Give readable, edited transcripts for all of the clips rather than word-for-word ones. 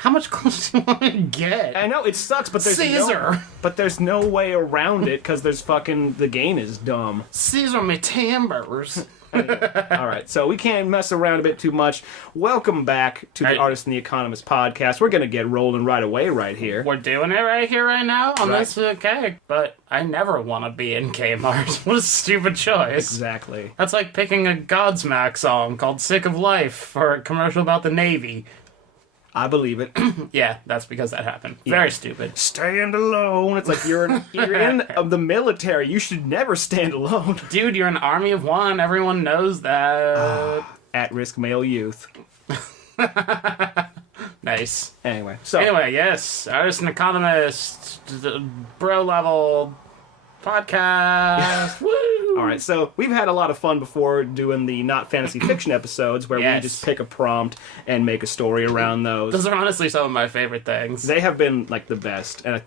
How much closer do you want to get? I know, it sucks, but there's Caesar! there's no way around it, because the game is dumb. Caesar me timbers. Alright, so we can't mess around a bit too much. Welcome back to the Artist and the Economist podcast. We're gonna get rolling right away right here. We're doing it right here, right now? On Right. this, okay. But I never want to be in Kmart. What a stupid choice. Exactly. That's like picking a Godsmack song called Sick of Life for a commercial about the Navy. I believe it. Yeah, that's because that happened. Very stupid. Stand alone. It's like you're in the military. You should never stand alone. Dude, you're an army of one. Everyone knows that. At-risk male youth. Nice. Anyway, Yes. Artist and Economist. Bro level podcast. Woo! all right, so we've had a lot of fun before doing the not fantasy fiction episodes where we just pick a prompt and make a story around those. Those are honestly some of my favorite things. They have been like the best, and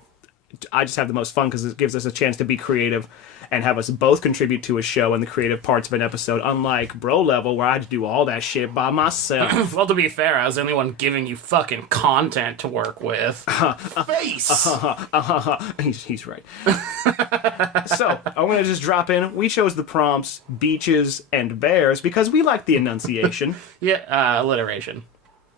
I just have the most fun because it gives us a chance to be creative and have us both contribute to a show in the creative parts of an episode, unlike Bro Level, where I had to do all that shit by myself. Well, to be fair, I was the only one giving you fucking content to work with. Face! He's right. So, I'm going to just drop in. We chose the prompts beaches and bears because we like the enunciation. Yeah, alliteration.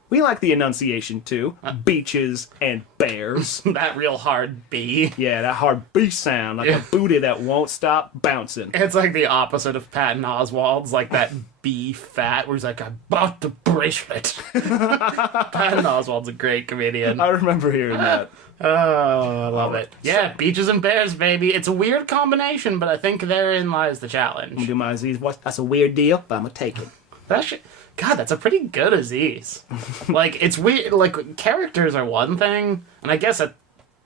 We like the enunciation, too. Beaches and bears. That real hard B. Yeah, that hard B sound, like a booty that won't stop bouncing. It's like the opposite of Patton Oswalt's, like that B fat, where he's like, I bought the bracelet. Patton Oswalt's a great comedian. I remember hearing that. Oh, I love it. Yeah, beaches and bears, baby. It's a weird combination, but I think therein lies the I'm challenge. gonna do my Aziz. That's a weird deal, but I'm gonna take it. God, that's a pretty good Aziz. Like, it's weird. Like, characters are one thing, and I guess at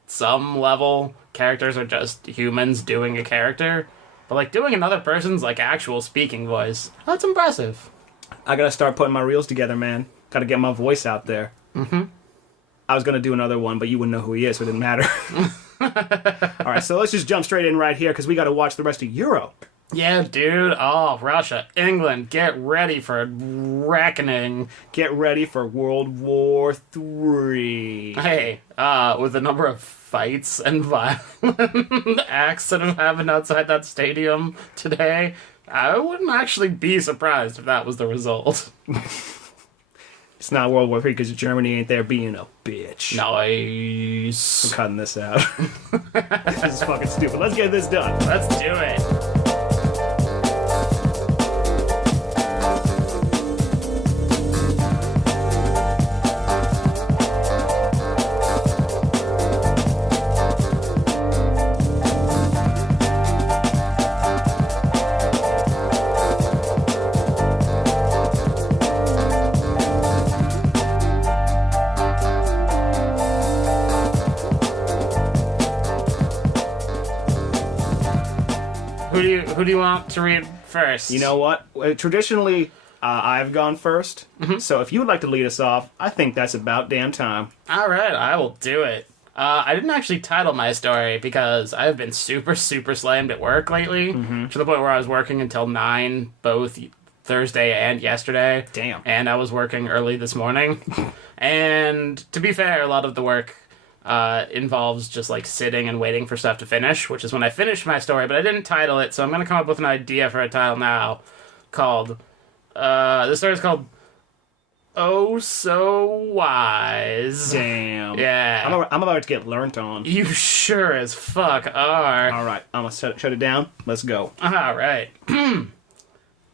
some level, characters are just humans doing a character. But, like, doing another person's, like, actual speaking voice, that's impressive. I gotta start putting my reels together, man. Gotta get my voice out there. Mm-hmm. I was gonna do another one, but you wouldn't know who he is, so it didn't matter. Alright, so let's just jump straight in right here, because we gotta watch the rest of Europe. Yeah, dude. Oh, Russia, England, get ready for reckoning. Get ready for World War III. Hey, with the number of fights and violent acts that have happened outside that stadium today, I wouldn't actually be surprised if that was the result. It's not World War III because Germany ain't there being a bitch. Nice. I'm cutting this out. This is fucking stupid. Let's get this done. Let's do it. Who do you want to read first? You know what? Traditionally, I've gone first. Mm-hmm. So if you would like to lead us off, I think that's about damn time. All right, I will do it. I didn't actually title my story because I've been super, super slammed at work lately, to the point where I was working until 9, both Thursday and yesterday. Damn. And I was working early this morning. And to be fair, a lot of the work involves just like sitting and waiting for stuff to finish, which is when I finished my story, but I didn't title it, so I'm going to come up with an idea for a title now called, this story is called Oh So Wise. Damn. Yeah. I'm about to get learnt on. You sure as fuck are. Alright, I'm gonna shut it down. Let's go. Alright.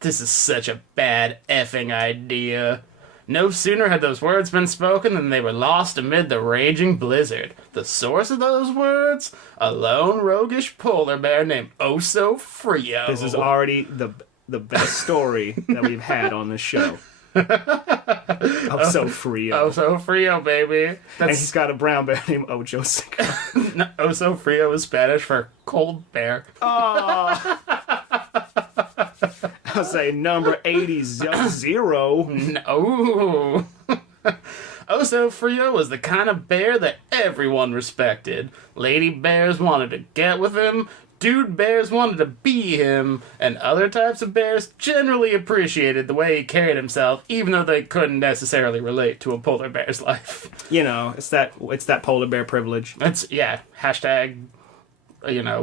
This is such a bad effing idea. No sooner had those words been spoken than they were lost amid the raging blizzard. The source of those words? A lone roguish polar bear named Oso Frio. This is already the best story that we've had on this show. Oso Frio. Oso Frio, baby. And he's got a brown bear named Ocho Cinco. No, Oso Frio is Spanish for cold bear. Oh. I'll say number 80 zero. No. Oso Frio was the kind of bear that everyone respected. Lady bears wanted to get with him, dude bears wanted to be him, and other types of bears generally appreciated the way he carried himself, even though they couldn't necessarily relate to a polar bear's life. You know, it's that polar bear privilege. That's, yeah, hashtag,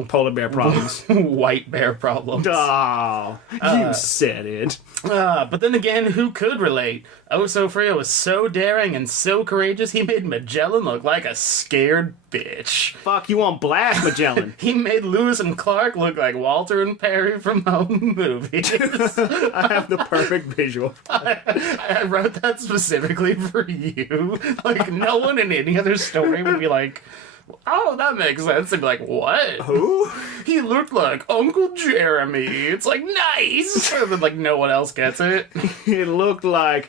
Polar bear problems. white bear problems. Oh, you said it. But then again, who could relate? Oso Frio was so daring and so courageous, he made Magellan look like a scared bitch. Fuck, you on blast, Magellan. He made Lewis and Clark look like Walter and Perry from home movies. I have the perfect visual. I wrote that specifically for you. Like, no one in any other story would be like, oh, that makes sense. They'd be like, what? Who? He looked like Uncle Jeremy. It's like, nice! And then, like, no one else gets it. It looked like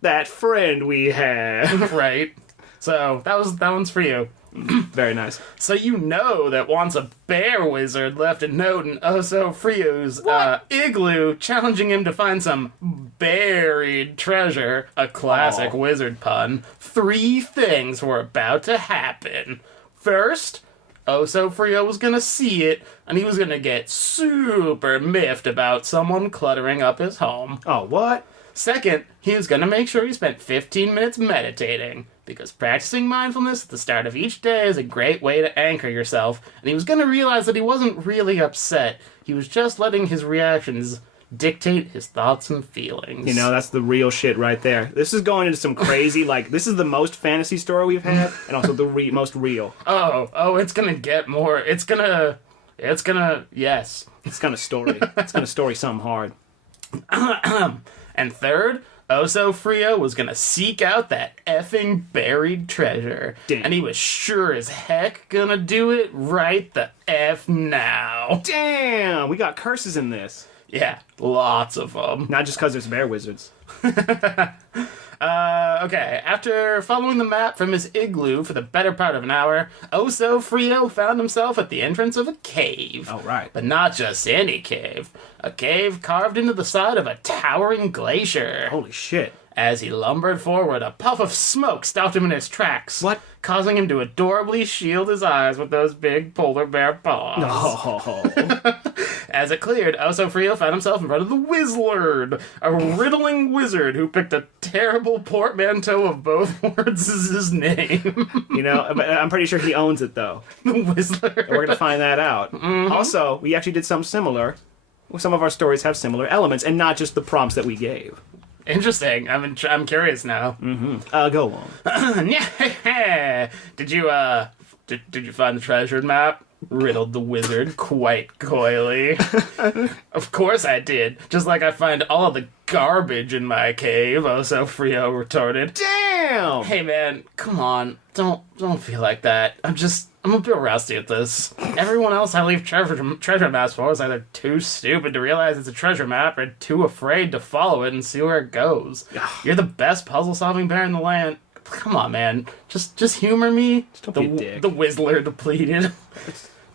that friend we had. Right. So, that one's for you. Very nice. So you know that once a bear wizard left a note in Oso Frio's igloo challenging him to find some buried treasure, a classic wizard pun. 3 things were about to happen. First, Oso Frio was gonna see it, and he was gonna get super miffed about someone cluttering up his home. Oh, what? Second, he was gonna make sure he spent 15 minutes meditating, because practicing mindfulness at the start of each day is a great way to anchor yourself, and he was gonna realize that he wasn't really upset. He was just letting his reactions dictate his thoughts and feelings. You know, that's the real shit right there. This is going into some crazy, this is the most fantasy story we've had, and also the most real. Oh, it's gonna get more. It's gonna, yes. It's gonna story something hard. And third, Oso Frio was gonna seek out that effing buried treasure. Damn. And he was sure as heck gonna do it right the F now. Damn, we got curses in this. Yeah, lots of them. Not just because there's bear wizards. Okay, after following the map from his igloo for the better part of an hour, Oso Frio found himself at the entrance of a cave. Oh, right. But not just any cave. A cave carved into the side of a towering glacier. Holy shit. As he lumbered forward, a puff of smoke stopped him in his tracks. What? Causing him to adorably shield his eyes with those big polar bear paws. Oh. As it cleared, Oso Frio found himself in front of the Wizlord, a riddling wizard who picked a terrible portmanteau of both words as his name. You know, I'm pretty sure he owns it, though. The Wizlord. We're going to find that out. Mm-hmm. Also, we actually did something similar. Some of our stories have similar elements, and not just the prompts that we gave. Interesting. I'm curious now. Go on. Did you find the treasured map? Riddled the wizard quite coyly. Of course I did. Just like I find all the garbage in my cave, Oso Frio retorted. Damn! Hey man, come on. Don't feel like that. I'm a bit rusty at this. Everyone else I leave treasure maps for is either too stupid to realize it's a treasure map or too afraid to follow it and see where it goes. You're the best puzzle-solving bear in the land. Come on, man. Just humor me. Don't be a dick. The Whistler depleted.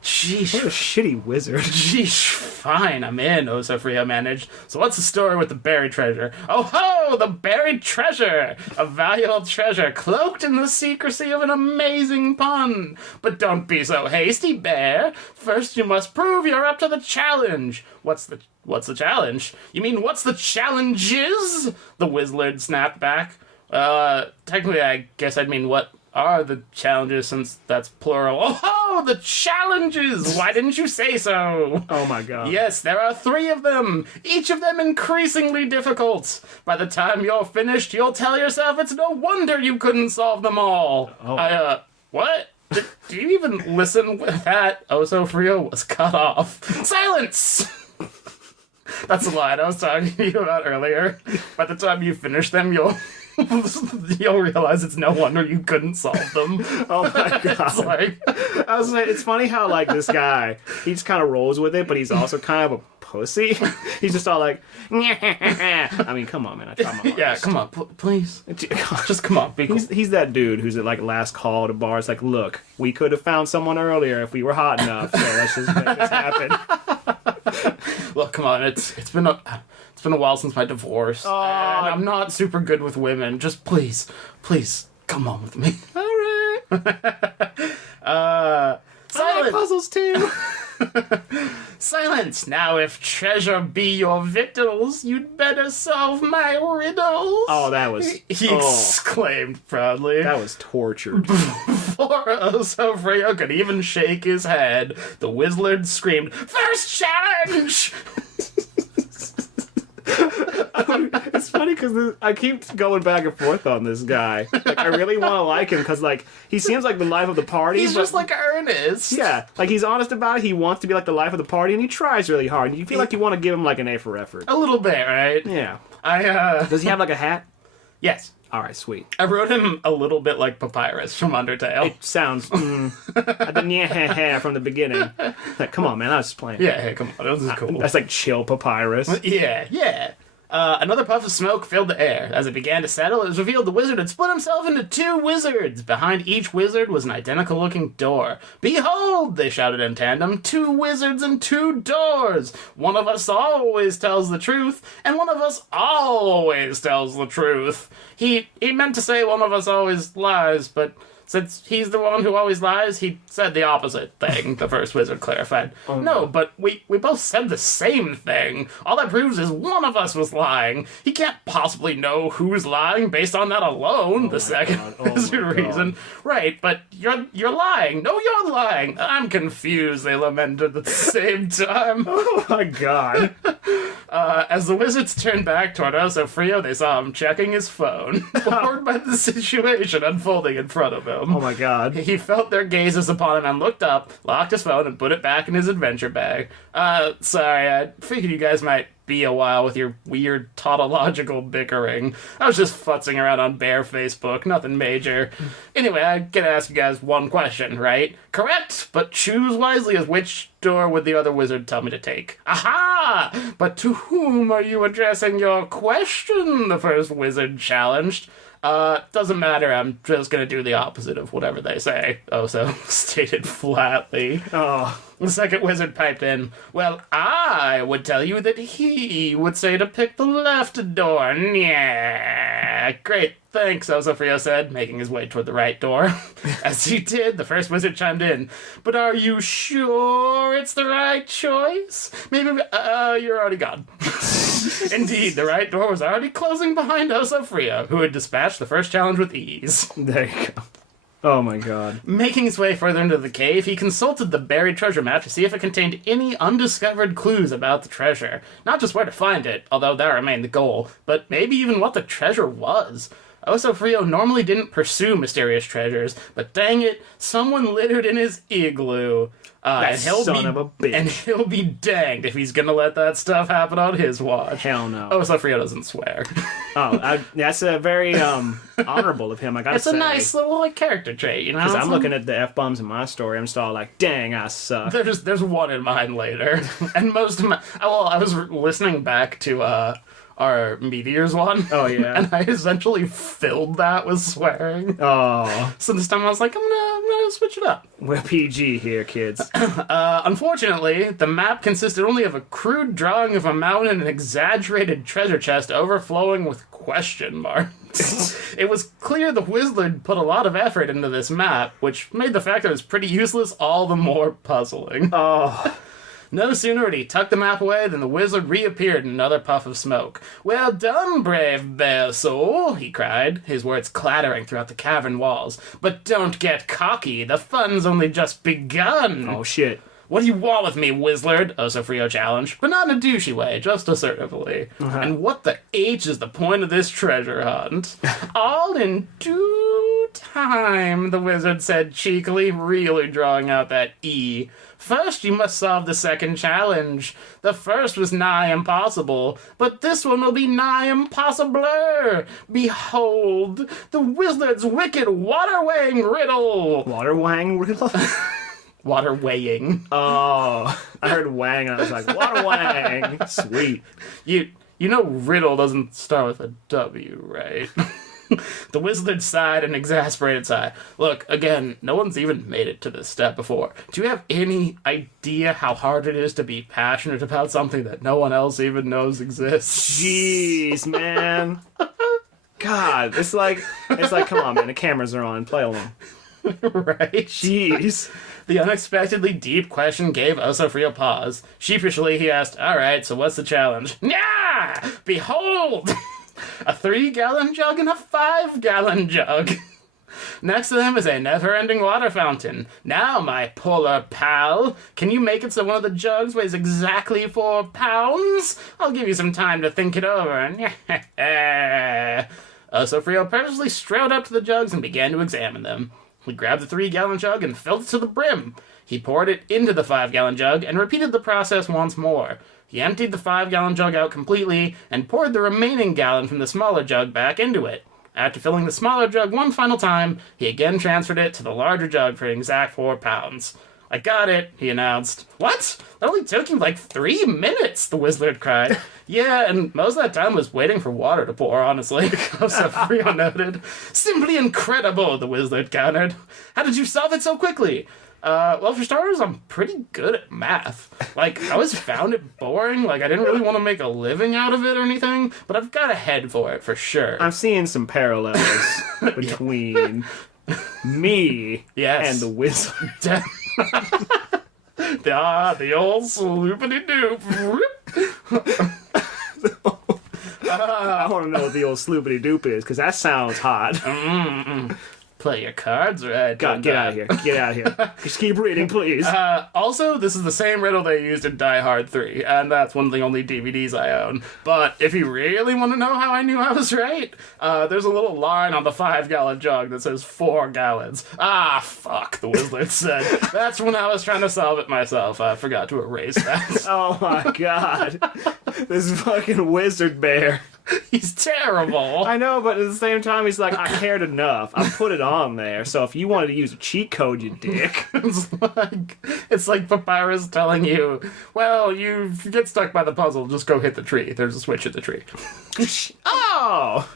Sheesh. What a shitty wizard. Sheesh. Fine, I'm in, Oso Frio managed. So what's the story with the buried treasure? Oh ho! The buried treasure! A valuable treasure cloaked in the secrecy of an amazing pun. But don't be so hasty, bear. First you must prove you're up to the challenge. What's the challenge? You mean what's the challenges? The Wizlord snapped back. Technically I guess I'd mean what are the challenges, since that's plural. Oh, the challenges! Why didn't you say so? Oh my god. Yes, there are 3 of them, each of them increasingly difficult. By the time you're finished, you'll tell yourself it's no wonder you couldn't solve them all. Oh. What? Do you even listen with that? Oso Frio was cut off. Silence! That's a line I was talking to you about earlier. By the time you finish them, you'll realize it's no wonder you couldn't solve them. Oh my god. It's funny how this guy, he just kind of rolls with it, but he's also kind of a pussy. He's just all like, I mean, come on, man. I try my hardest. Yeah, come on, please. Just come on, be cool. He's that dude who's at last call to bars. Like, look, we could have found someone earlier if we were hot enough. So let's just make this happen. Look, come on. It's been a while since my divorce, and I'm not super good with women. Just please, come on with me. All right. Silence. I like puzzles too. Silence! Now if treasure be your victuals, you'd better solve my riddles. Oh, that was... He exclaimed proudly. That was tortured. Before Osofrio could even shake his head, the wizard screamed, "First challenge!" It's funny because I keep going back and forth on this guy. Like, I really want to like him because, like, he seems like the life of the party. He's just, like, earnest. Yeah, like, he's honest about it. He wants to be, like, the life of the party, and he tries really hard. And you feel like you want to give him, like, an A for effort. A little bit, right? Yeah. Does he have, like, a hat? Yes. All right, sweet. I wrote him a little bit like Papyrus from Undertale. It sounds... I didn't yeah from the beginning. Like, come on, man, I was just playing. Yeah, hey, come on, this is cool. That's, like, chill Papyrus. Yeah. Another puff of smoke filled the air. As it began to settle, it was revealed the wizard had split himself into two wizards. Behind each wizard was an identical-looking door. "Behold!" they shouted in tandem. "Two wizards and two doors! One of us always tells the truth, and one of us always tells the truth." He meant to say one of us always lies, but... since he's the one who always lies, he said the opposite thing, the first wizard clarified. No, but we both said the same thing. All that proves is one of us was lying. He can't possibly know who's lying based on that alone, the second wizard reasoned. Right, but you're lying. No, you're lying. I'm confused, they lamented at the same time. Oh my god. As the wizards turned back toward Osofrio, they saw him checking his phone, bored by the situation unfolding in front of him. Oh my god. He felt their gazes upon him and looked up, locked his phone, and put it back in his adventure bag. Sorry, I figured you guys might be a while with your weird tautological bickering. I was just futzing around on Bear Facebook, nothing major. Anyway, I gotta ask you guys one question, right? Correct, but choose wisely as which door would the other wizard tell me to take? Aha! But to whom are you addressing your question? The first wizard challenged. Doesn't matter, I'm just gonna do the opposite of whatever they say. Oso stated flatly. Oh. The second wizard piped in, "Well, I would tell you that he would say to pick the left door. Yeah, great, thanks," Osofrio said, making his way toward the right door. As he did, the first wizard chimed in, "But are you sure it's the right choice? Maybe, you're already gone." Indeed, the right door was already closing behind Osofrio, who had dispatched the first challenge with ease. There you go. Oh my god. Making his way further into the cave, he consulted the buried treasure map to see if it contained any undiscovered clues about the treasure. Not just where to find it, although that remained the goal, but maybe even what the treasure was. Osofrio normally didn't pursue mysterious treasures, but dang it, someone littered in his igloo. That son of a bitch. And he'll be danged if he's gonna let that stuff happen on his watch. Hell no. Osofrio doesn't swear. That's a very honorable of him, I gotta say. It's a nice little character trait, you know? Because I'm looking at the F-bombs in my story, I'm just all like, dang, I suck. There's one in mine later. And most of my... Well, I was listening back to our Meteors one. Oh, yeah. And I essentially filled that with swearing. Oh. So this time I was like, I'm gonna switch it up. We're PG here, kids. Unfortunately, the map consisted only of a crude drawing of a mountain and an exaggerated treasure chest overflowing with question marks. It was clear the wizard put a lot of effort into this map, which made the fact that it was pretty useless all the more puzzling. Oh. No sooner had he tucked the map away than the wizard reappeared in another puff of smoke. "Well done, brave bear soul," he cried, his words clattering throughout the cavern walls. "But don't get cocky, the fun's only just begun." Oh, shit. "What do you want with me, wizard?" Osofrio challenged, but not in a douchey way, just assertively. "And what the H is the point of this treasure hunt?" "All in due time," the wizard said cheekily, really drawing out that E. "First you must solve the second challenge. The first was nigh impossible, but this one will be nigh impossibler. Behold, the wizard's wicked water-weighing riddle." Water wang riddle? Water weighing. Oh, I heard wang and I was like, water wang. Sweet. You know riddle doesn't start with a W, right? The wizard sighed an exasperated sigh. "Look, again, no one's even made it to this step before. Do you have any idea how hard it is to be passionate about something that no one else even knows exists?" Jeez, man. God, it's like, come on, man. The cameras are on. Play along. Right? Jeez. The unexpectedly deep question gave Osofrio pause. Sheepishly, he asked, "All right, so what's the challenge?" "Yeah! Behold! A 3-gallon jug and a 5-gallon jug. Next to them is a never-ending water fountain. Now, my polar pal, can you make it so one of the jugs weighs exactly 4 pounds? I'll give you some time to think it over." Osofrio purposely strode up to the jugs and began to examine them. He grabbed the 3-gallon jug and filled it to the brim. He poured it into the 5-gallon jug and repeated the process once more. He emptied the 5-gallon jug out completely and poured the remaining gallon from the smaller jug back into it. After filling the smaller jug one final time, he again transferred it to the larger jug for an exact 4 pounds. "I got it," he announced. "What? That only took you like 3 minutes," the wizard cried. "Yeah, and most of that time was waiting for water to pour, honestly," Osofrio noted. "Simply incredible," the wizard countered. "How did you solve it so quickly?" Well, for starters, I'm pretty good at math. Like, I always found it boring. Like, I didn't really want to make a living out of it or anything, but I've got a head for it, for sure." I'm seeing some parallels between me and the wizard. The old sloopity-doop. I want to know what the old sloopity doop is, because that sounds hot. Play your cards right. God, get out of here. Get out of here. Just keep reading, please. Also, this is the same riddle they used in Die Hard 3, and that's one of the only DVDs I own. But if you really want to know how I knew I was right, there's a little line on the 5-gallon jug that says 4 gallons. "Ah, fuck," the wizard said. "That's when I was trying to solve it myself. I forgot to erase that." Oh my god. This fucking wizard bear. He's terrible. I know, but at the same time, he's like, I cared enough. I put it on there, so if you wanted to use a cheat code, you dick. It's like Papyrus telling you, "Well, you get stuck by the puzzle, just go hit the tree. There's a switch at the tree." Oh!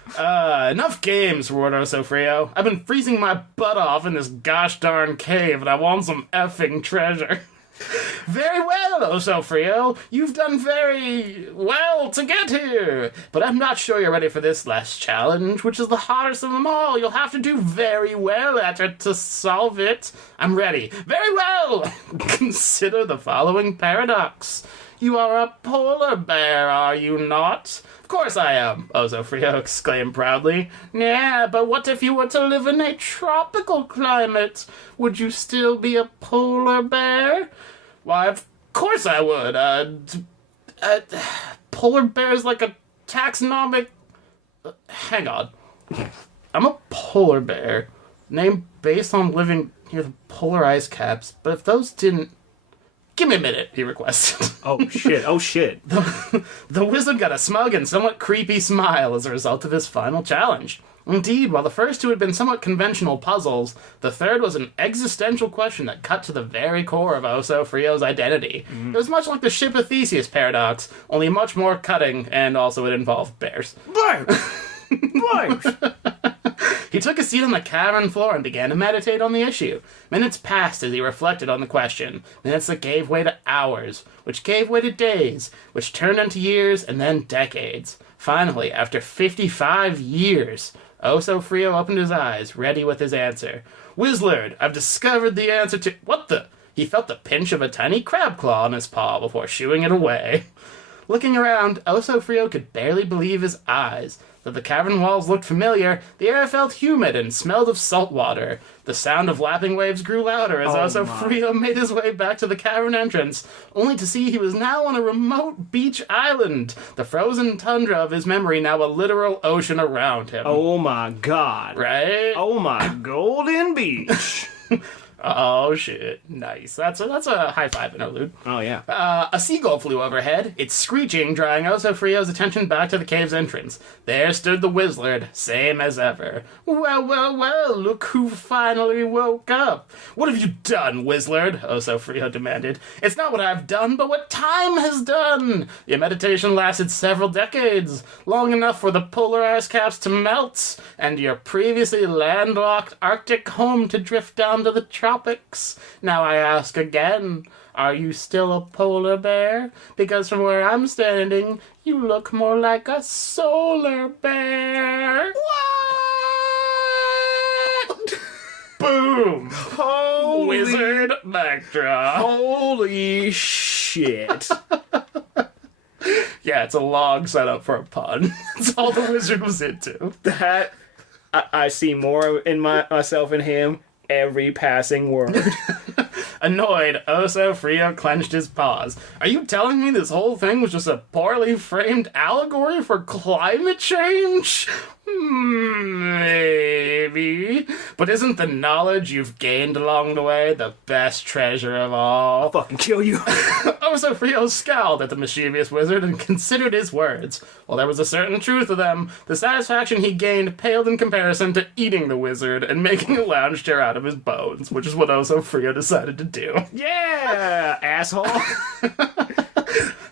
Enough games, roared Osofrio. "I've been freezing my butt off in this gosh darn cave, and I want some effing treasure." "Very well, Osofrio. You've done very well to get here. But I'm not sure you're ready for this last challenge, which is the hardest of them all. You'll have to do very well at it to solve it." "I'm ready." "Very well. Consider the following paradox. You are a polar bear, are you not?" "Of course I am," Osofrio exclaimed proudly. "Yeah, but what if you were to live in a tropical climate? Would you still be a polar bear?" "Why, of course I would. Polar bear's like a taxonomic... hang on. I'm a polar bear, named based on living near the polar ice caps, but if those didn't... Give me a minute," he requested. Oh shit, oh shit. The wizard got a smug and somewhat creepy smile as a result of his final challenge. Indeed, while the first two had been somewhat conventional puzzles, the third was an existential question that cut to the very core of Osofrio's identity. It was much like the Ship of Theseus paradox, only much more cutting, and also it involved bears. Bears! He took a seat on the cavern floor and began to meditate on the issue. Minutes passed as he reflected on the question. Minutes that gave way to hours, which gave way to days, which turned into years and then decades. Finally, after 55 years, Osofrio opened his eyes, ready with his answer. "Wizlord, I've discovered the answer to..." What the? He felt the pinch of a tiny crab claw on his paw before shooing it away. Looking around, Osofrio could barely believe his eyes. Though the cavern walls looked familiar, the air felt humid and smelled of salt water. The sound of lapping waves grew louder as Osofrio made his way back to the cavern entrance, only to see he was now on a remote beach island, the frozen tundra of his memory now a literal ocean around him. Oh my god. Right? Oh my golden beach. Oh shit. Nice. That's a high five interlude. Oh yeah. A seagull flew overhead, its screeching drawing Osofrio's attention back to the cave's entrance. There stood the wizard, same as ever. "Well, well, well, look who finally woke up." "What have you done, wizard?" Osofrio demanded. "It's not what I've done, but what time has done. Your meditation lasted several decades, long enough for the polar ice caps to melt, and your previously landlocked Arctic home to drift down to the tropics. Now I ask again, are you still a polar bear? Because from where I'm standing, you look more like a solar bear." What? Boom! Holy, Wizard backdrop. holy shit. Yeah, it's a long setup for a pun. That's all the wizard was into. That, I see more in myself in him every passing word. Annoyed, Oso Frio clenched his paws. Are you telling me this whole thing was just a poorly framed allegory for climate change? Maybe. But isn't the knowledge you've gained along the way the best treasure of all? I'll fucking kill you. Oso Frio scowled at the mischievous wizard and considered his words. While there was a certain truth to them, the satisfaction he gained paled in comparison to eating the wizard and making a lounge chair out of his bones, which is what Oso Frio decided to do. Yeah, asshole.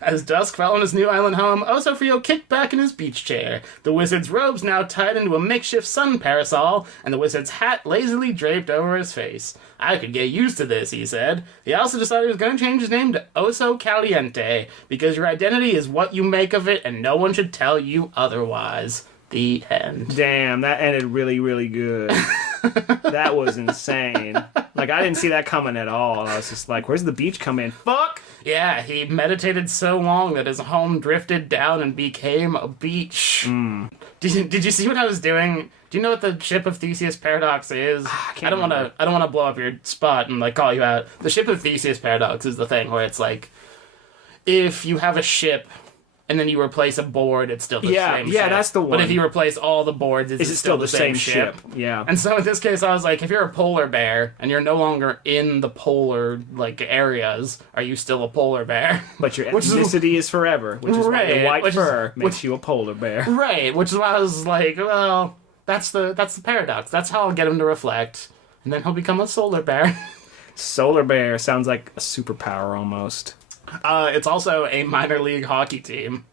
As dusk fell on his new island home, Oso Frio kicked back in his beach chair. The wizard's robes now tied into a makeshift sun parasol, and the wizard's hat lazily draped over his face. I could get used to this, he said. He also decided he was going to change his name to Oso Caliente, because your identity is what you make of it, and no one should tell you otherwise. The end. Damn, that ended really, really good. That was insane. Like, I didn't see that coming at all. I was just like, where's the beach come in? Fuck! Yeah, he meditated so long that his home drifted down and became a beach. Did you see what I was doing? Do you know what the ship of Theseus paradox is? I don't want to blow up your spot and like call you out. The ship of Theseus paradox is the thing where it's like if you have a ship and then you replace a board, it's still the same ship. Yeah, that's the one. But if you replace all the boards, is it still the same ship? Yeah. And so in this case, I was like, if you're a polar bear and you're no longer in the polar like areas, are you still a polar bear? But your ethnicity is forever, which is why your white fur makes you a polar bear. Right, which is why I was like, well, that's the paradox. That's how I'll get him to reflect, and then he'll become a solar bear. Solar bear sounds like a superpower almost. It's also a minor league hockey team.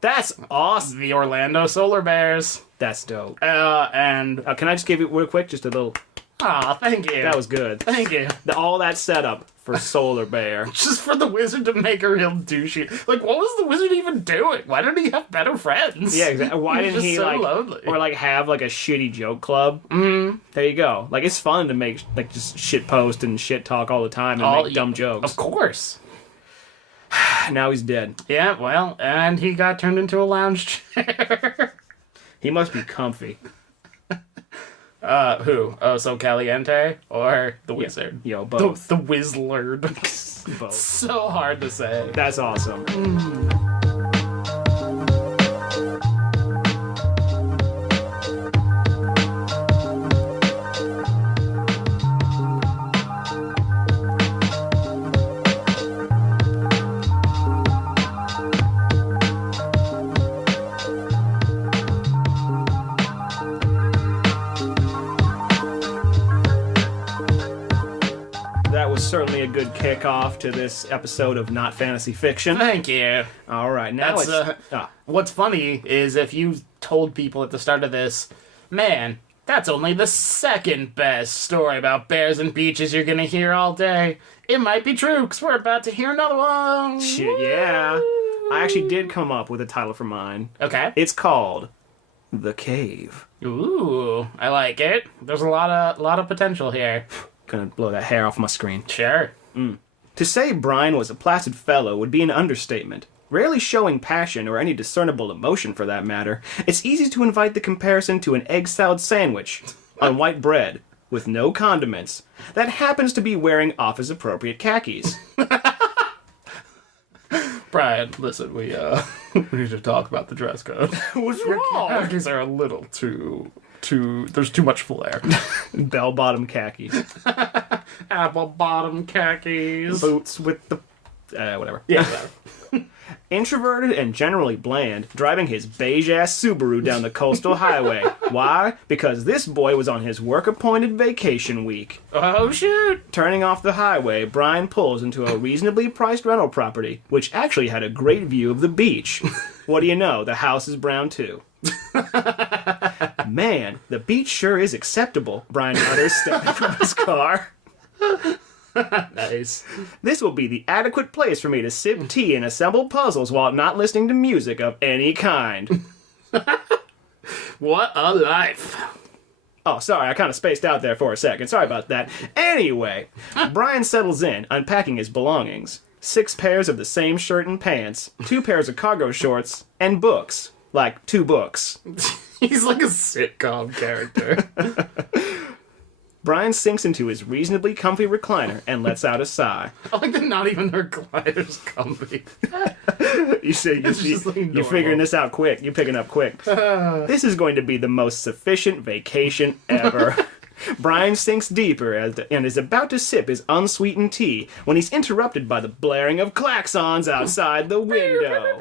That's awesome. The Orlando Solar Bears. That's dope. And Can I just give you real quick, just a little... Aw, thank you. That was good. Thank you. All that setup for Solar Bear. Just for the wizard to make a real douchey. Like, what was the wizard even doing? Why didn't he have better friends? Yeah, exactly. Why didn't he, so like... lonely. Or, like, have, like, a shitty joke club? Mm-hmm. There you go. Like, it's fun to make, like, just shit post and shit talk all the time and make dumb jokes. Of course. Now he's dead. Yeah, well, and he got turned into a lounge chair. He must be comfy. Who? Oh, so Caliente or the wizard? Yo, both. The Wizlard. Both. So hard to say. That's awesome. Certainly a good kickoff to this episode of Not Fantasy Fiction. Thank you. All right, now what's funny is if you told people at the start of this, man, that's only the second best story about bears and beaches you're gonna hear all day. It might be true, because we're about to hear another one. Shit, yeah. I actually did come up with a title for mine. Okay. It's called The Cave. Ooh, I like it. There's a lot of potential here. Gonna blow that hair off my screen. Sure. To say Brian was a placid fellow would be an understatement. Rarely showing passion or any discernible emotion for that matter, it's easy to invite the comparison to an egg salad sandwich on white bread with no condiments that happens to be wearing office-appropriate khakis. Brian, listen, we need to talk about the dress code. What's Your wrong? khakis are a little too there's too much flair. Bell-bottom khakis. Apple-bottom khakis. Boots with the... whatever. Yeah, whatever. Introverted and generally bland, driving his beige-ass Subaru down the coastal highway. Why? Because this boy was on his work-appointed vacation week. Oh, shoot! Turning off the highway, Brian pulls into a reasonably priced rental property, which actually had a great view of the beach. What do you know? The house is brown, too. Man, the beach sure is acceptable, Brian utters, stepping from his car. Nice. This will be the adequate place for me to sip tea and assemble puzzles while not listening to music of any kind. What a life. Oh, sorry, I kind of spaced out there for a second. Sorry about that. Anyway, Brian settles in, unpacking his belongings. 6 pairs of the same shirt and pants, 2 pairs of cargo shorts, and books. Like 2 books. He's like a sitcom character. Brian sinks into his reasonably comfy recliner and lets out a sigh. I like that not even the recliner's comfy. You're figuring this out quick. You're picking up quick. This is going to be the most sufficient vacation ever. Brian sinks deeper and is about to sip his unsweetened tea when he's interrupted by the blaring of klaxons outside the window.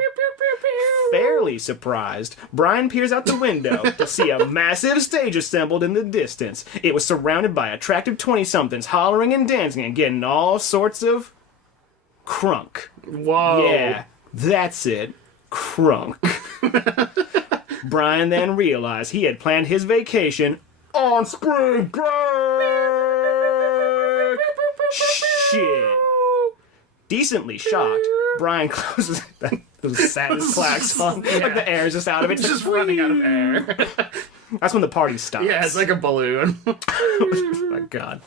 Fairly surprised, Brian peers out the window to see a massive stage assembled in the distance. It was surrounded by attractive 20-somethings hollering and dancing and getting all sorts of crunk. Whoa. Yeah, that's it. Crunk. Brian then realized he had planned his vacation on spring break. Shit. Decently shocked, Brian closes... That was the saddest klaxon. Yeah. Like the air is just out of it. It's just running out of air. That's when the party stops. Yeah, it's like a balloon. Oh my god.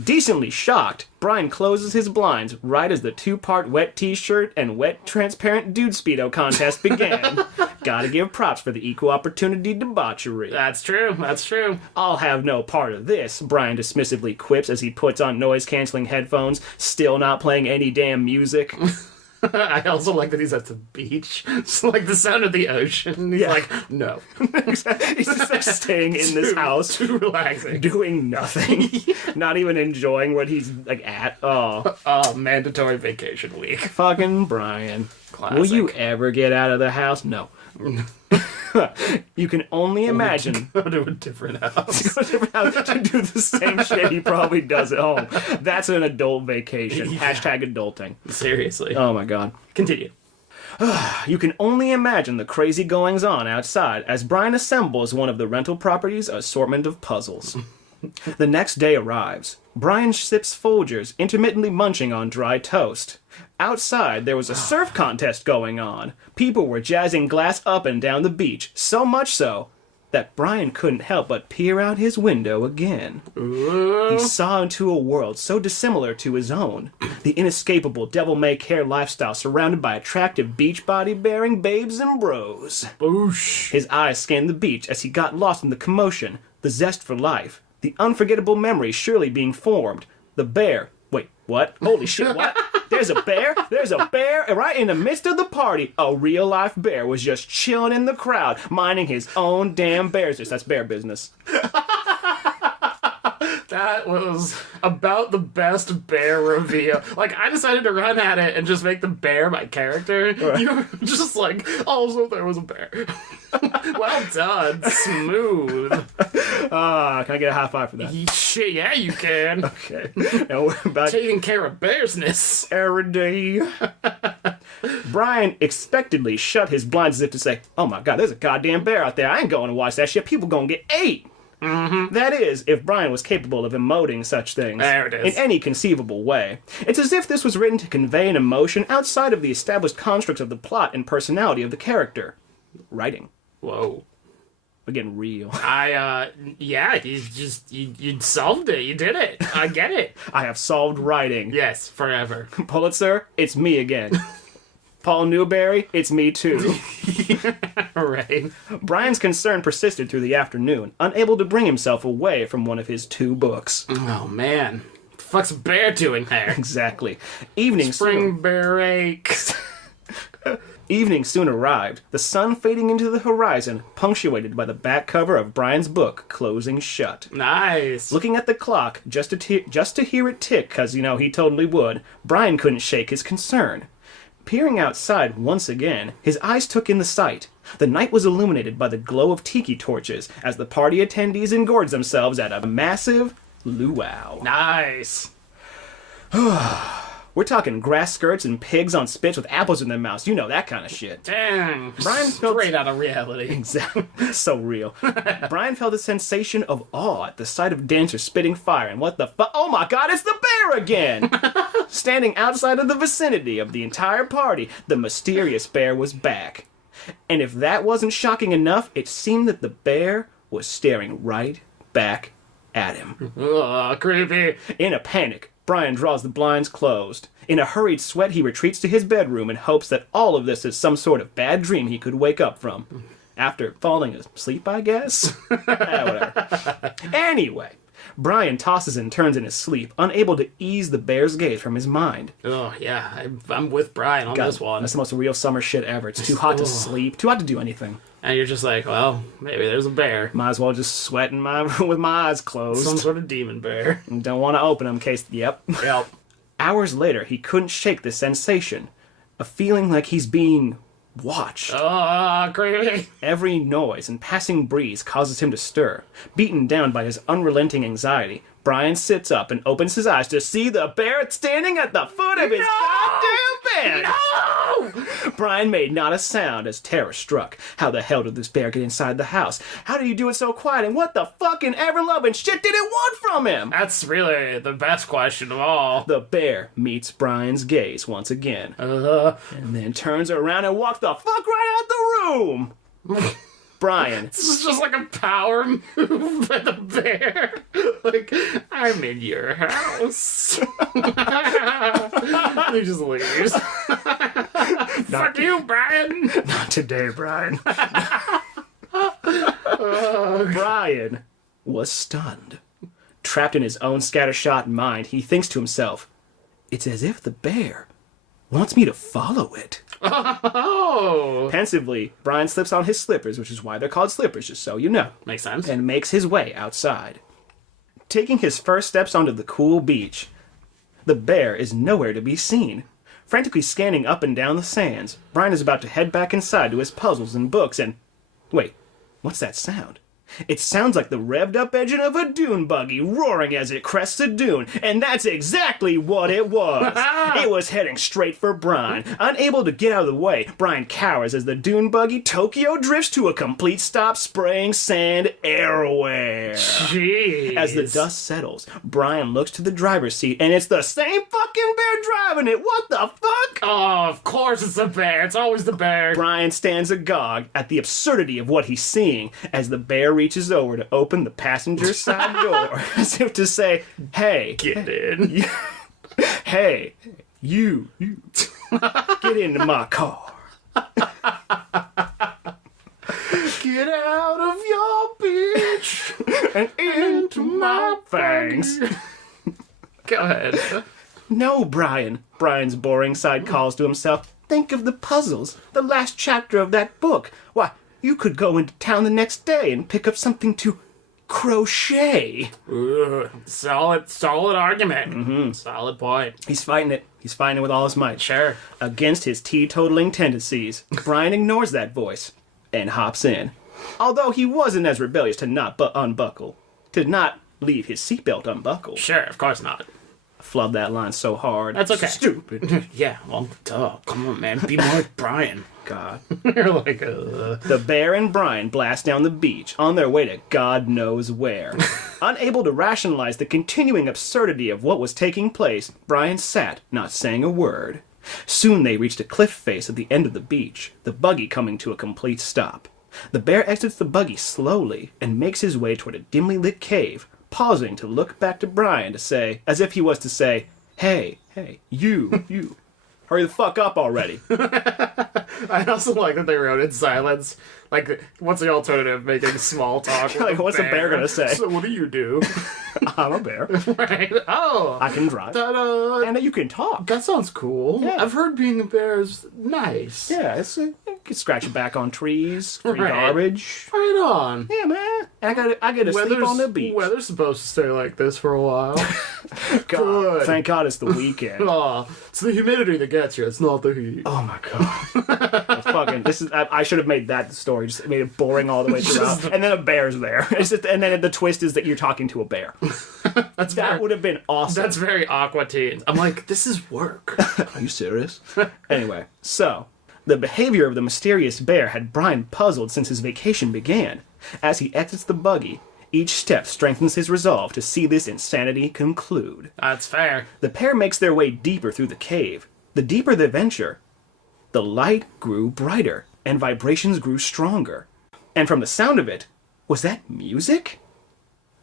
Decently shocked, Brian closes his blinds right as the 2-part wet t-shirt and wet transparent dude speedo contest began. Gotta give props for the equal opportunity debauchery. That's true. That's true. I'll have no part of this, Brian dismissively quips as he puts on noise-canceling headphones, still not playing any damn music. I also like that he's at the beach. It's like the sound of the ocean. He's like, no. He's just like staying in this house. Too relaxing. Doing nothing. Not even enjoying what he's like at. Oh. Oh, mandatory vacation week. Fucking Brian. Classic. Will you ever get out of the house? No. You can only imagine. Go to a different house. To do the same shit he probably does at home. That's an adult vacation. Yeah. Hashtag adulting. Seriously. Oh my god. Continue. You can only imagine the crazy goings on outside as Brian assembles one of the rental property's assortment of puzzles. The next day arrives. Brian sips Folgers, intermittently munching on dry toast. Outside, there was a surf contest going on. People were jazzing glass up and down the beach, so much so that Brian couldn't help but peer out his window again. He saw into a world so dissimilar to his own. The inescapable devil-may-care lifestyle surrounded by attractive beach body-bearing babes and bros. Boosh. His eyes scanned the beach as he got lost in the commotion, the zest for life, the unforgettable memories surely being formed, the bear. Wait, what? Holy shit, what? There's a bear? There's a bear? And right in the midst of the party, a real-life bear was just chilling in the crowd, minding his own damn bear business. That's bear business. That was about the best bear reveal. Like, I decided to run at it and just make the bear my character. Right. You were just like, also there was a bear. Well done. Smooth. Can I get a high five for that? Shit, yeah, you can. Okay. Now we're about taking care of bearsness. Every day. Brian expectedly shut his blinds as if to say, oh my god, there's a goddamn bear out there. I ain't going to watch that shit. People gonna get ate. Mm-hmm. That is, if Brian was capable of emoting such things there it is. in any conceivable way. It's as if this was written to convey an emotion outside of the established constructs of the plot and personality of the character. Writing. Whoa. We're getting real. Yeah, you solved it. You did it. I get it. I have solved writing. Yes, forever. Pulitzer, it's me again. Paul Newberry, it's me too. Right. Brian's concern persisted through the afternoon, unable to bring himself away from one of his 2 books. Oh, man. What the fuck's a bear doing there? Exactly. Evening Spring break. Evening soon arrived, the sun fading into the horizon, punctuated by the back cover of Brian's book closing shut. Nice. Looking at the clock, just to hear it tick, because, he totally would, Brian couldn't shake his concern. Peering outside once again, his eyes took in the sight. The night was illuminated by the glow of tiki torches as the party attendees engorged themselves at a massive luau. Nice. We're talking grass skirts and pigs on spits with apples in their mouths. You know that kind of shit. Dang. Brian felt straight out of reality. Exactly. So real. Brian felt a sensation of awe at the sight of dancers spitting fire and what the fuck? Oh my god, it's the bear again! Standing outside of the vicinity of the entire party, the mysterious bear was back. And if that wasn't shocking enough, it seemed that the bear was staring right back at him. Ugh, creepy. In a panic, Brian draws the blinds closed. In a hurried sweat, he retreats to his bedroom in hopes that all of this is some sort of bad dream he could wake up from. After falling asleep, I guess? Whatever. Anyway, Brian tosses and turns in his sleep, unable to ease the bear's gaze from his mind. Oh, yeah, I'm with Brian on this one. That's the most real summer shit ever. It's too hot to sleep, too hot to do anything. And you're just like, well, maybe there's a bear. Might as well just sweat in my with my eyes closed. Some sort of demon bear. And don't want to open them in case, yep. Yep. Hours later, he couldn't shake the sensation. A feeling like he's being watched. Oh, creepy. Every noise and passing breeze causes him to stir. Beaten down by his unrelenting anxiety, Brian sits up and opens his eyes to see the bear standing at the foot of his goddamn bed. No! Brian made not a sound as terror struck. How the hell did this bear get inside the house? How did he do it so quiet? And what the fucking ever-loving shit did it want from him? That's really the best question of all. The bear meets Brian's gaze once again. And then turns around and walks the fuck right out the room. Brian. This is just like a power move by the bear. Like, I'm in your house. He just leaves. Fuck you, Brian. Not today, Brian. Brian was stunned. Trapped in his own scattershot mind, he thinks to himself, it's as if the bear wants me to follow it. Oh! Pensively, Brian slips on his slippers, which is why they're called slippers, just so you know. Makes sense. And makes his way outside. Taking his first steps onto the cool beach, the bear is nowhere to be seen. Frantically scanning up and down the sands, Brian is about to head back inside to his puzzles and books and... Wait, what's that sound? It sounds like the revved up engine of a dune buggy roaring as it crests a dune, and that's exactly what it was. It was heading straight for Brian. Unable to get out of the way, Brian cowers as the dune buggy Tokyo drifts to a complete stop, spraying sand everywhere. Jeez. As the dust settles, Brian looks to the driver's seat, and it's the same fucking bear driving it. What the fuck? Oh, of course it's the bear. It's always the bear. Brian stands agog at the absurdity of what he's seeing as the bear reaches over to open the passenger side door as if to say, hey. Get in. Hey, you. Get into my car. Get out of your bitch And into my fangs. Go ahead. No, Brian. Brian's boring side calls to himself. Think of the puzzles. The last chapter of that book. Why, you could go into town the next day and pick up something to crochet. Solid argument. Solid point. He's fighting it. He's fighting it with all his might. Sure. Against his teetotaling tendencies, Brian ignores that voice and hops in. Although he wasn't as rebellious to not unbuckle. To not leave his seatbelt unbuckled. Sure, of course not. I flubbed that line so hard. That's okay. Stupid. Yeah, well, duh. Come on, man. Be more like Brian. God. You're like, The bear and Brian blast down the beach on their way to God knows where. Unable to rationalize the continuing absurdity of what was taking place, Brian sat, not saying a word. Soon they reached a cliff face at the end of the beach, the buggy coming to a complete stop. The bear exits the buggy slowly and makes his way toward a dimly lit cave, pausing to look back to Brian to say, as if he was to say, hey, you, hurry the fuck up already. I also like that they wrote in silence. Like, what's the alternative? Making small talk with Like, what's the bear gonna say? So what do you do? I'm a bear. Right? Oh. I can drive. Ta-da. And you can talk. That sounds cool. Yeah. I've heard being a bear is nice. Yeah, you can scratch your back on trees, free Right. garbage. Right on. Yeah, man. And I get to sleep on the beach. Weather's supposed to stay like this for a while. God, good. thank God it's the weekend. Oh, it's the humidity that gets you. It's not the heat. Oh my God. That's fucking. I should have made that the story. Just made it boring all the way throughout. And then a bear's there. And then the twist is that you're talking to a bear. That would have been awesome. That's very Aqua Teen. I'm like, this is work. Are you serious? Anyway, so the behavior of the mysterious bear had Brian puzzled since his vacation began. As he exits the buggy, each step strengthens his resolve to see this insanity conclude. That's fair. The pair makes their way deeper through the cave. The deeper the venture, the light grew brighter, and vibrations grew stronger. And from the sound of it, was that music?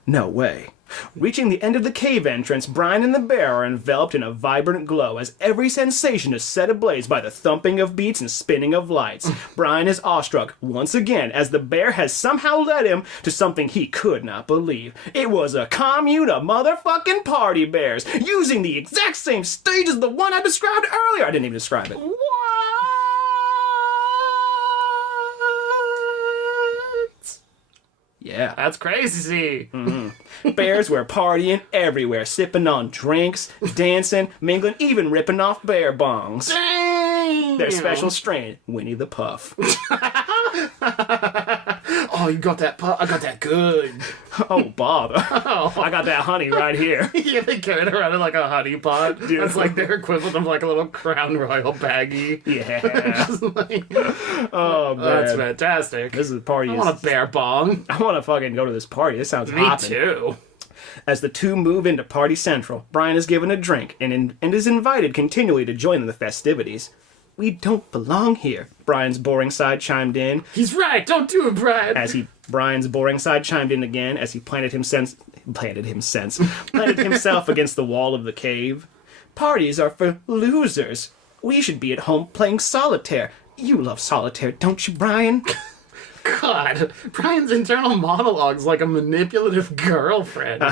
No way. Reaching the end of the cave entrance, Brian and the bear are enveloped in a vibrant glow as every sensation is set ablaze by the thumping of beats and spinning of lights. Brian is awestruck once again as the bear has somehow led him to something he could not believe. It was a commune of motherfucking party bears using the exact same stage as the one I described earlier. I didn't even describe it. What? Yeah. That's crazy. Bears were partying everywhere, sipping on drinks, dancing, mingling, even ripping off bear bongs. Dang. Their special strain, Winnie the Puff. Oh, you got that I got that good. Oh, Bob. Oh. I got that honey right here. Yeah, they carry it around in like a honey pot. Dude. That's like their equivalent of like a little Crown Royal baggie. Yeah. Just like, Oh, man. that's fantastic. This is a party. I want a bear bong. I want to fucking go to this party. This sounds Me hopping. too. As the two move into Party Central, Brian is given a drink and is invited continually to join in the festivities. We don't belong here, Brian's boring side chimed in. He's right. Don't do it, Brian. Brian's boring side chimed in again as he planted himself against the wall of the cave. Parties are for losers. We should be at home playing solitaire. You love solitaire, don't you, Brian? God, Brian's internal monologue's like a manipulative girlfriend.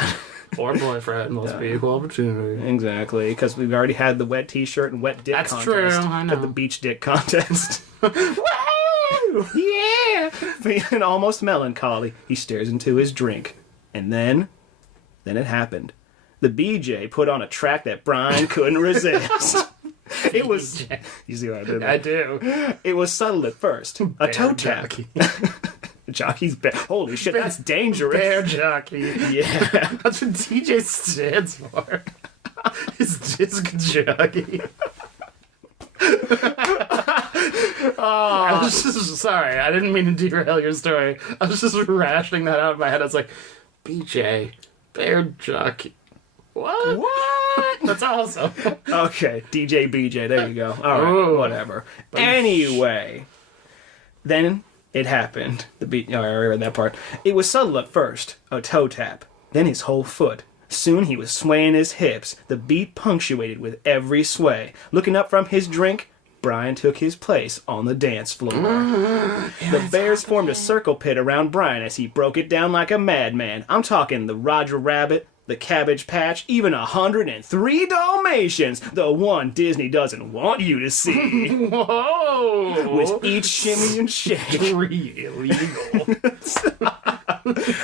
Or boyfriend, must be equal opportunity. Exactly, because we've already had the wet t-shirt and wet dick That's contest. true, I know. The beach dick contest. Woo! Yeah! Feeling almost melancholy, he stares into his drink. And then it happened. The BJ put on a track that Brian couldn't resist. It was... You see what I did there? I do. It was subtle at first. A toe tap. jockey. Jockey's bear. Holy shit, that's dangerous. Bear jockey. Yeah. That's what DJ stands for. His disc jockey. I was just sorry. I didn't mean to derail your story. I was just rationing that out in my head. I was like, BJ, bear jockey. What? What? That's awesome. Okay, DJ BJ, there you go. All right, Ooh. whatever. Anyway, then it happened. I read that part. It was subtle at first, a toe tap, then his whole foot. Soon he was swaying his hips, the beat punctuated with every sway. Looking up from his drink, Brian took his place on the dance floor. The bears formed a circle pit around Brian as he broke it down like a madman. I'm talking the Roger Rabbit, the Cabbage Patch, even 103 Dalmatians, the one Disney doesn't want you to see. Whoa! With each shimmy and shake. Illegal.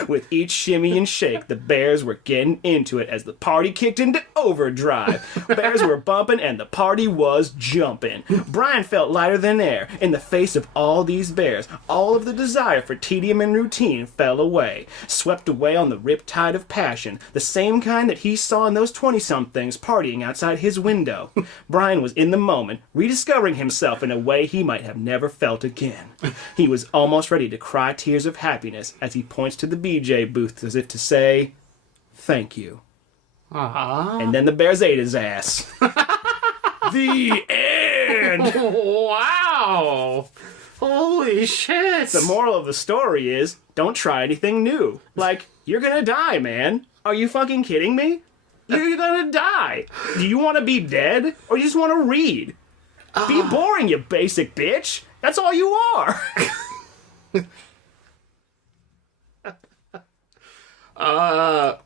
With each shimmy and shake, the bears were getting into it as the party kicked into overdrive. Bears were bumping and the party was jumping. Brian felt lighter than air. In the face of all these bears, all of the desire for tedium and routine fell away. Swept away on the riptide of passion, the same kind that he saw in those 20-somethings partying outside his window. Brian was in the moment, rediscovering himself in a way he might have never felt again. He was almost ready to cry tears of happiness as he points to the BJ booth as if to say, "Thank you." And then the bears ate his ass. The end! Wow! Holy shit! The moral of the story is, don't try anything new. Like, you're gonna die, man. Are you fucking kidding me? You're gonna die. Do you want to be dead, or you just want to read? Be boring, you basic bitch. That's all you are. I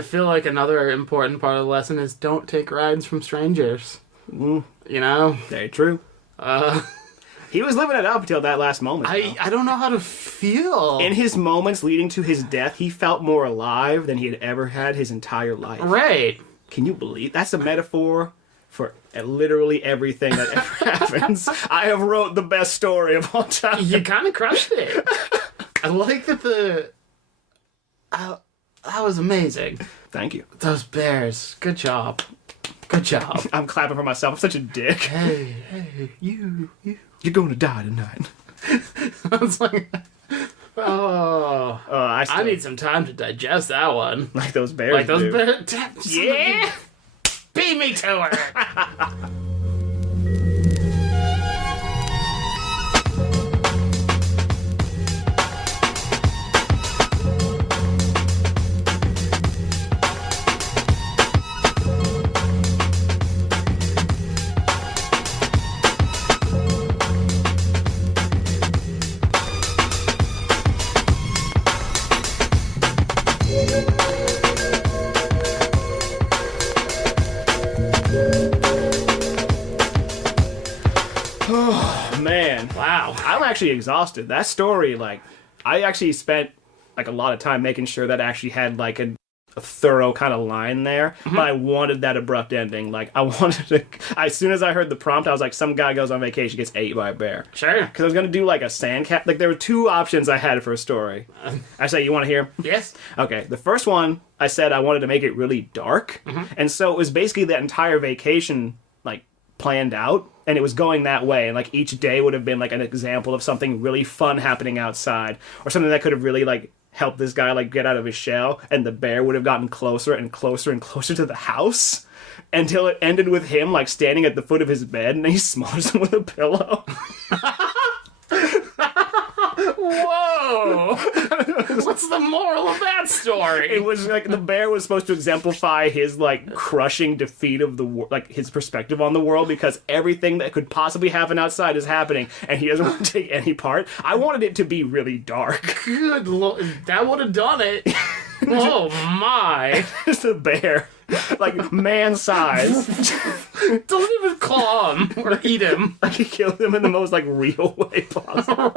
feel like another important part of the lesson is don't take rides from strangers. You know? Very true. He was living it up until that last moment. I don't know how to feel. In his moments leading to his death, he felt more alive than he had ever had his entire life. Right. Can you believe that's a metaphor for literally everything that ever happens? I have wrote the best story of all time. You kind of crushed it. I like that that was amazing. Thank you. Those bears. Good job. Good job. I'm clapping for myself. I'm such a dick. Hey, you. You're going to die tonight. I was like, I need some time to digest that one. like those bears. Like those do. bears. Yeah. Beat me to her. Oh, man. Wow. I'm actually exhausted. That story, like, I actually spent, like, a lot of time making sure that it actually had, like, a thorough kind of line there, but I wanted that abrupt ending. Like, I wanted to... As soon as I heard the prompt, I was like, some guy goes on vacation, gets ate by a bear. Sure. Because I was going to do, like, a sand cat... Like, there were two options I had for a story. I say, you want to hear? Yes. Okay, the first one, I said I wanted to make it really dark. And so it was basically that entire vacation, like, planned out. And it was going that way. And, like, each day would have been, like, an example of something really fun happening outside. Or something that could have really, like... help this guy like get out of his shell, and the bear would have gotten closer and closer and closer to the house until it ended with him like standing at the foot of his bed and he smothers him with a pillow. Whoa! What's the moral of that story? It was like the bear was supposed to exemplify his like crushing defeat of the like his perspective on the world, because everything that could possibly happen outside is happening and he doesn't want to take any part. I wanted it to be really dark. Good lord, that would have done it. Oh my! Just a bear, like man size. Don't even claw him or eat him. Like he killed him in the most like real way possible.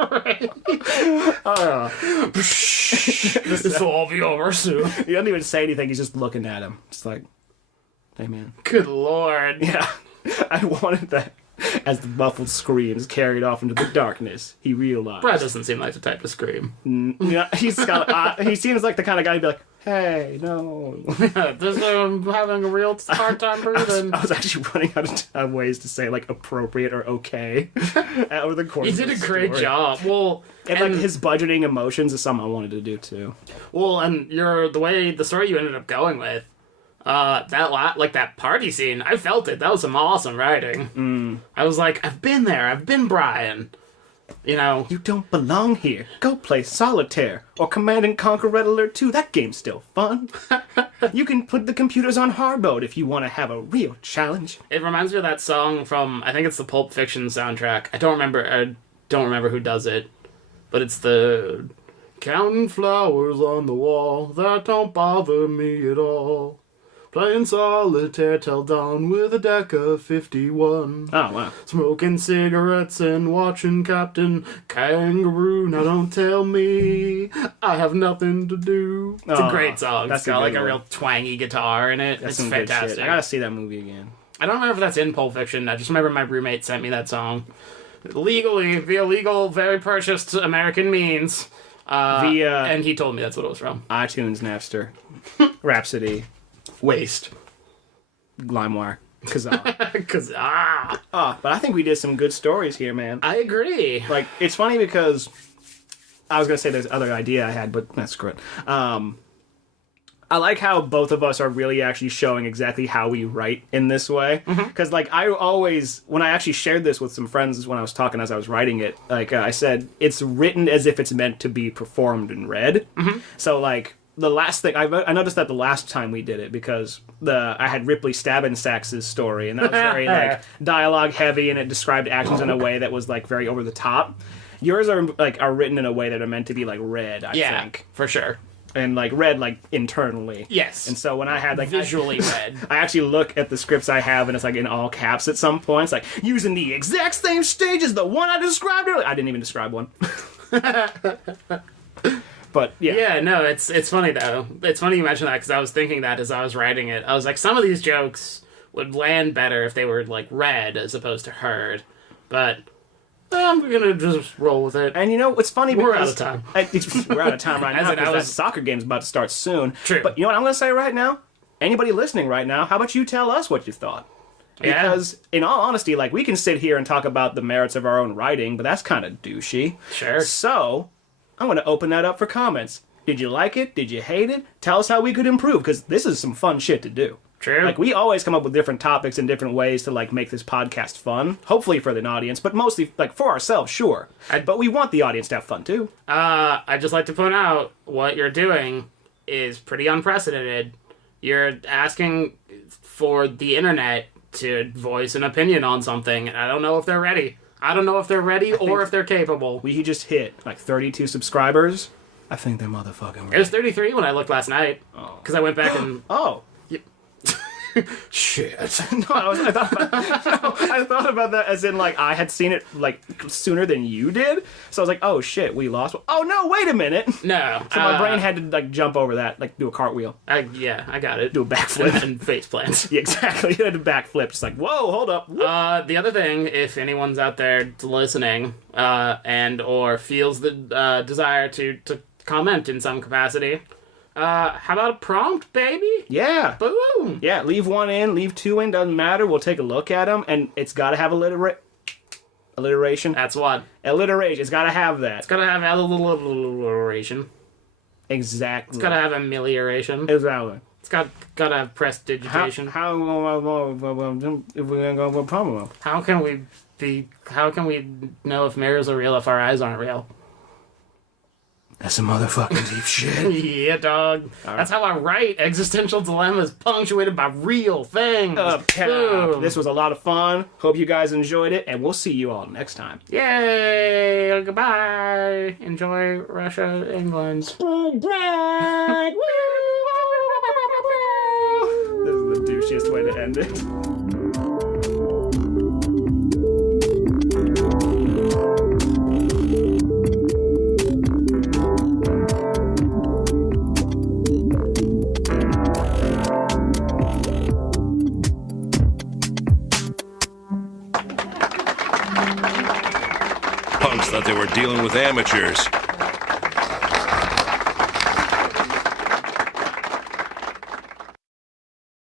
This will all be over soon. He doesn't even say anything. He's just looking at him. Just like, hey man. Good lord. Yeah, I wanted that. As the muffled screams carried off into the darkness, he realized. Brad doesn't seem like the type to scream. Yeah, he's got. He seems like the kind of guy who'd be like, "Hey, no." This having a real hard time breathing. I was actually running out of ways to say like appropriate or okay over the course. You did of a the great story. job. Well, and like his budgeting emotions is something I wanted to do too. Well, and the way the story you ended up going with. That party scene, I felt it. That was some awesome writing. I was like, I've been there. I've been Brian. You know. You don't belong here. Go play Solitaire or Command and Conquer Red Alert 2. That game's still fun. You can put the computers on hard mode if you want to have a real challenge. It reminds me of that song from, I think it's the Pulp Fiction soundtrack. I don't remember who does it, but it's the counting flowers on the wall that don't bother me at all. Playing solitaire till dawn with a deck of 51. Oh, wow. Smoking cigarettes and watching Captain Kangaroo. Now don't tell me I have nothing to do. It's a great song. It's got like a real twangy guitar in it. It's fantastic. I gotta see that movie again. I don't remember if that's in Pulp Fiction. I just remember my roommate sent me that song. Legally, via legal, very purchased American means. And he told me that's what it was from. iTunes, Napster, Rhapsody. Waste. LimeWire. Kazaa. But I think we did some good stories here, man. I agree. Like, it's funny because I was going to say there's other idea I had, but that's screw it. I like how both of us are really actually showing exactly how we write in this way. Because, like, I always, when I actually shared this with some friends when I was talking as I was writing it, like, I said, it's written as if it's meant to be performed and read. So, like, the last thing I noticed that the last time we did it, because I had Ripley Stabbin-Sax's story, and that was very like dialogue heavy, and it described actions in a way that was like very over the top. Yours are written in a way that are meant to be like read. I think for sure, and like read like internally. Yes, and so when I had like visually read, I actually look at the scripts I have, and it's like in all caps at some points, like using the exact same stage as the one I described earlier. I didn't even describe one. But yeah, no, it's funny though. It's funny you mention that, because I was thinking that as I was writing it. I was like, some of these jokes would land better if they were like read as opposed to heard. But I'm gonna just roll with it. And you know what's funny? We're out of time. We're out of time right now because that soccer game's about to start soon. True. But you know what I'm gonna say right now? Anybody listening right now, how about you tell us what you thought? Because, in all honesty, like, we can sit here and talk about the merits of our own writing, but that's kind of douchey. Sure. So, I'm going to open that up for comments. Did you like it? Did you hate it? Tell us how we could improve, because this is some fun shit to do. True. Like, we always come up with different topics and different ways to, like, make this podcast fun. Hopefully for the audience, but mostly, like, for ourselves, sure. But we want the audience to have fun, too. I'd just like to point out, what you're doing is pretty unprecedented. You're asking for the internet to voice an opinion on something, and I don't know if they're ready. I don't know if they're ready or if they're capable. We just hit, like, 32 subscribers. I think they're motherfucking It was 33 when I looked last night. Because I went back and... Oh. Shit. No, I thought about that as in, like, I had seen it, like, sooner than you did. So I was like, oh, shit, we lost. Oh, no, wait a minute. No. So my brain had to, like, jump over that, like, do a cartwheel. Yeah, I got it. Do a backflip. And face plants. Yeah, exactly. You had to backflip. Just like, whoa, hold up. The other thing, if anyone's out there listening and or feels the desire to comment in some capacity, how about a prompt, baby? Yeah. Boom. Yeah, leave one in, leave two in, doesn't matter. We'll take a look at them, and it's got to have alliteration. That's what. Alliteration. It's got to have that. It's gotta have alliteration. Exactly. It's gotta have amelioration. Exactly. It's gotta have prestidigitation. How if we're gonna go for a problem? How can we know if mirrors are real if our eyes aren't real? That's some motherfucking deep shit. Yeah, dog. That's how I write existential dilemmas punctuated by real things. Up top. Boom. This was a lot of fun. Hope you guys enjoyed it, and we'll see you all next time. Yay! Goodbye. Enjoy Russia, England. This is the douchiest way to end it. Punks thought they were dealing with amateurs.